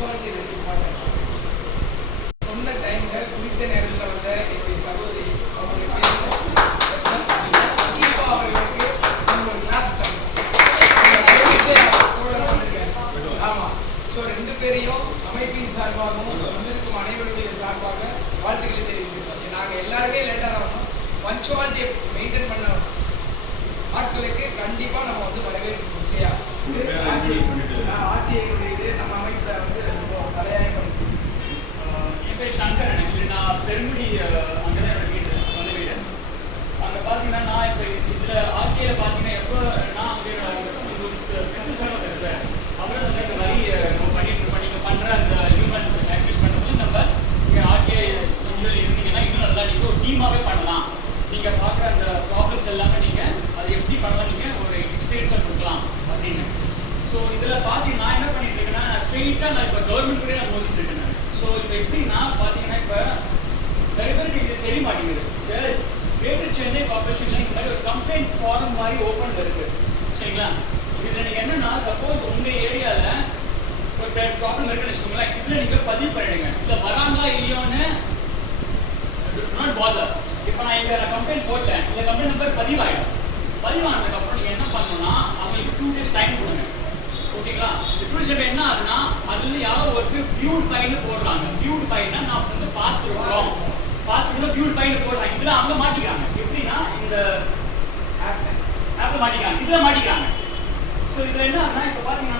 Punctuality very important சொன்ன டைமில் குறித்த நேரத்தில் வந்த என்னுடைய சகோதரி அவங்களுக்கு கண்டிப்பா அவர்களுக்கு நம்ம ஒரு கிளாஸ் ஆமாம் ஸோ ரெண்டு பேரையும் அமைப்பின் சார்பாகவும் வந்திருக்கும் அனைவருடைய சார்பாக வாழ்த்துக்களை தெரிவிச்சிருக்கோம் நாங்கள் எல்லாருமே லேட்டாக தான் வந்தோம் பஞ்சுவாலிட்டியை மெயின்டைன் பண்ண என் பேர் சங்கர் ஆக்சுவலி நான் பெருங்குடி அங்கே தான் என்னோட வீடு சொந்த வீடு. அங்கே பார்த்தீங்கன்னா நான் இப்போ இதில் ஆர்டிஐல பார்த்தீங்கன்னா எப்போ நான் அங்கே என்னோட ஒரு செட்டில் சர்வர் இருப்பேன் அப்புறம் சொன்ன இந்த மாதிரி நம்ம பண்ணிட்டு இருக்கோம். நீங்கள் பண்ணுற அந்த ஹியூமன் ஆக்டிவிஸ் பண்ணுறது நம்ம இங்கே ஆர்டிஐ இன்ஷுவல் இருந்தீங்கன்னா இன்னும் நல்லா நீங்கள் ஒரு டீமாகவே பண்ணலாம். நீங்கள் பார்க்குற அந்த ப்ராப்ளம்ஸ் எல்லாமே நீங்கள் அதை எப்படி பண்ணலாம் நீங்கள் ஒரு எக்ஸ்பீரியன்ஸாக கொடுக்கலாம் அப்படின்னு. ஸோ இதில் பார்த்து நான் என்ன பண்ணிட்டு இருக்கேன்னா ஸ்ட்ரெயிட்டாக நான் இப்போ கவர்மெண்ட் கூட நான் மோதிட்டு இருக்கேன் ஸோ இப்போ எப்படின்னா பார்த்தீங்கன்னா இப்போ நிறைய பேருக்கு இது தெரிய மாட்டேங்குது. கிரேட்டர் சென்னை கார்பரேஷன்ல இந்த மாதிரி ஒரு கம்ப்ளைண்ட் ஃபாரம் மாதிரி ஓப்பன் இருக்கு. சரிங்களா? இதில் நீங்கள் என்னன்னா சப்போஸ் உங்கள் ஏரியாவில் ஒரு ப்ராப்ளம் இருக்குன்னு வச்சுக்கோங்களேன். இதில் நீங்கள் பதிவு பண்ணிடுங்க. இதில் வராங்களா இல்லையோன்னு நாட் பாதர் இப்போ நான் இங்கே கம்ப்ளைண்ட் போட்டேன். இந்த கம்ப்ளைண்ட் நம்பர் பதிவாயிடும். பதிவானதுக்கப்புறம் நீங்கள் என்ன பண்ணணும்னா அவங்களுக்கு டூ டேஸ் டைம் கொடுங்க. ஓகேங்களா? இந்த என்ன ஆகுதுன்னா அதுல யாரோ ஒருத்தர் வியூட் பைன்னு போடுறாங்க. வியூட் பைனா நான் வந்து பார்த்துருக்கோம் பார்த்துருக்கோம் வியூட் பைன்னு போடுறாங்க. இதுல அவங்க மாட்டிக்கிறாங்க. எப்படின்னா இந்த ஆப்ல மாட்டிக்கிறாங்க. இதுல மாட்டிக்கிறாங்க. ஸோ இதுல என்ன ஆகுதுன்னா இப்போ பாத்தீங்கன்னா